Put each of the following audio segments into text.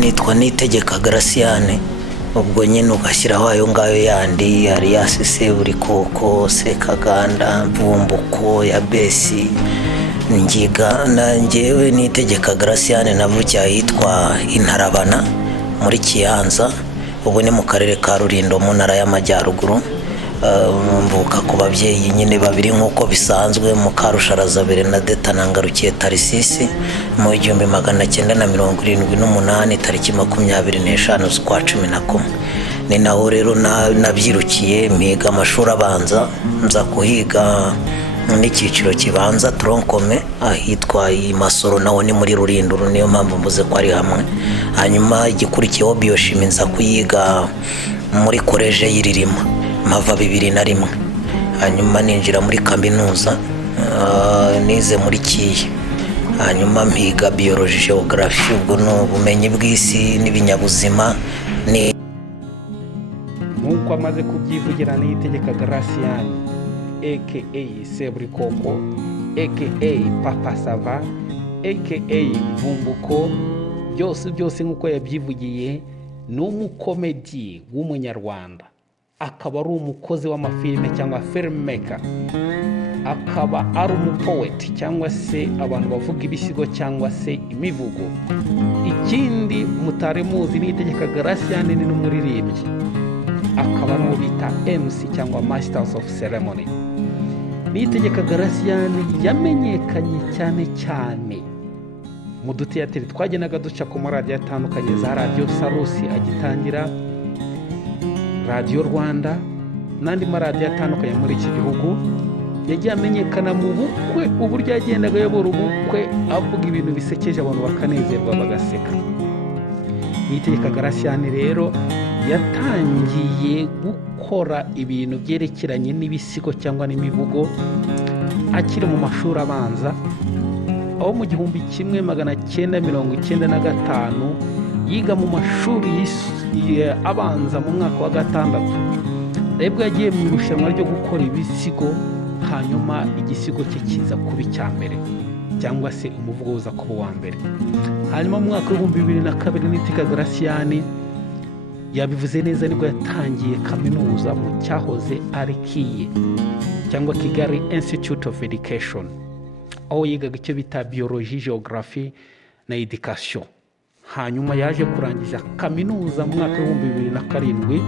nitwa Nitegeka Graciane. Ubwo nyine ugashyiraho ayo ngayo yandi Alias Seburikoko, Sekaganda, Mvumbuko, Yabesi, Ngiga. Na njyewe Nitegeka Graciane navukiye ahitwa Intarabana muri Kiyanza, ubu ni mu karere ka Rulindo mu ntara y'Amajyaruguru. Mvuka ku babyeyi nyine babiri nk'uko bisanzwe, Mukarusharaza Bernadette na Ngarukiye Tarisisi mu 1978 tariki 25 z'ukwa 11. Ni naho rero nabyirukiye mpiga amashuri abanza, nza kuhiga n'icyiciro kibanza tronkome ahitwa Masoro, naho ni muri Rulindo, niyo mpamvu mvuze ko ari hamwe. Hanyuma igikurikiyeho biochimie nza kuyiga muri college y'Iririma mpava 2001. Hanyuma ninjira muri kaminuza nize muri Kiye. Hanyuma mpiga biology geography, ubwo no ubumenyi bw'isi n'ibinyabuzima. Ni nkuko amaze kubyivugira Nitegeka Graciane aka Seburikoko aka Papa Sava aka Mvumbuko, byose nkuko yabyivugiye, ni umukomedi w'umunyarwanda, akaba ari umukozi w'amafilime cyangwa filmmaker, akaba ari umupoet cyangwa se abantu bavuga ibisigo cyangwa se imivugo. Ikindi mutari muzi, Nitegeka Graciane ni n'umuririmbyi, akaba n'uwo bita MC cyangwa Masters of Ceremony. Nitegeka Graciane yamenyekanye cyane mu duteyateri twagenaga duca ku maradiyo atandukanye, za Radio Sarusi agitangira, Radio Rwanda n'andi maradiyo atandukanye muri iki gihugu. Yagiye amenyekana mu bukwe, uburyo yagendaga ayobora ubukwe avuga ibintu bisekeje abantu bakanezerwa bagaseka. Nitegeka Graciane rero yatangiye gukora ibintu byerekeranye n'ibisigo cyangwa n'imivugo akiri mu mashuri abanza, aho mu 1995 yiga mu mashuri abanza mu mwaka wa 6. Rebwe yagiye mu irushanwa ryo gukora ibisigo, hanyuma igisigo cye kiza kuba icya mbere cyangwa se umuvugo uza kuba uwa mbere. Hanyuma mu mwaka wa 2002 Nitegeka Graciane yabivuze neza, nibwo yatangiye kaminuza mu cyahoze ari Kiye cyangwa Kigali Institute of Education, aho yigaga icyo bita biology geography na education. Hanyuma yaje kurangiza kaminuza mu mwaka wa 2007.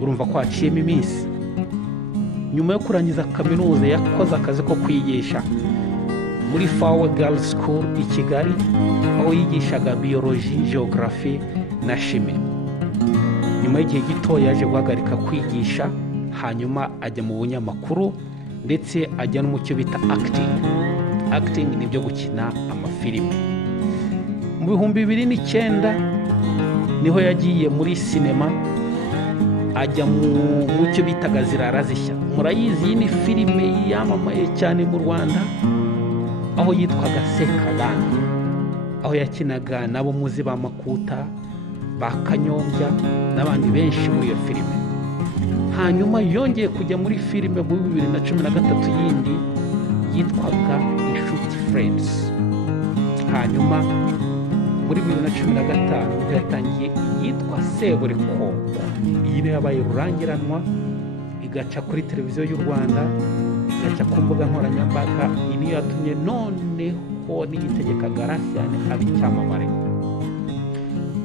Urumva ko haciyemo iminsi. Nyuma yo kurangiza kaminuza yakoze akazi ko kwigisha muri Fawe Girls School i Kigali, aho yigishaga biology geography na chimie. Nyuma y'igihe gito yaje guhagarika kwigisha, hanyuma ajya mu bunyamakuru ndetse ajya no mu cyo bita acting ni byo gukina amafilime. Mu 2009 niho yagiye muri sinema, ajya mu cyo bitaga Zirara Zishya. Murayizi, ni filime yamamaye cyane mu Rwanda, aho yitwaga Sekaganda, aho yakinaga nabo muzi ba Makuta, ba Kanyombya n'abandi benshi muri iyo filime. Hanyuma yongeye kujya muri filime mu 2013 yindi yitwaga Inshuti Friends. Hanyuma muri 2015 yatangiye yitwa Seburikoko. Iyi niyo yabaye rurangiranwa, igaca kuri televiziyo y'u Rwanda, igaca ku mbuga nkoranyambaga. Iyi niyo yatumye noneho Nitegeka Graciane aba icyamamare.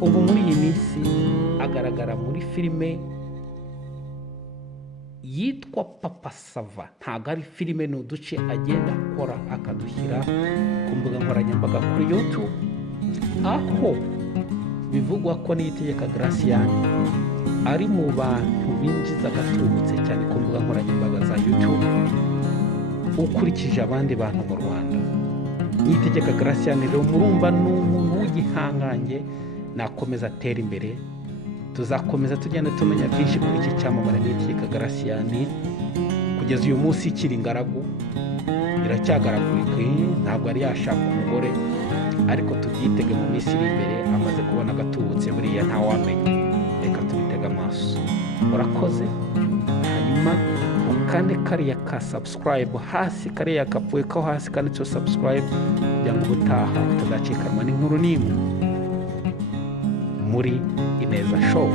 Ubu muri iyi minsi agaragara muri filime yitwa Papa Sava. Ntabwo ari filime, ni uduce agenda akora akadushyira ku mbuga nkoranyambaga kuri YouTube, aho bivugwa ko Nitegeka Graciane ari mu bantu binjiza agatubutse cyane ku mbuga nkoranyambaga za YouTube ukurikije abandi bantu mu Rwanda. Nitegeka Graciane rero murumva ni umuntu w'igihangange, nakomeza atera imbere. Tuzakomeza tugenda tumenya byinshi kuri iki cyamamare Nitegeka Graciane. Kugeza uyu munsi kiri ingaragu, iracyagaragurika, ntabwo ari yashaka umugore, ariko tubyitege mu minsi iri imbere amaze kubona agatubutse, buriya ntawamenya. Reka tubitege amaso. Urakoze. Hanyuma ukande kariya ka subscribe hasi, kariya kapfuye ko hasi kanditseho subscribe, kugira ngo ubutaha utazacikanwa n'inkuru n'imwe. muri Ineza Show.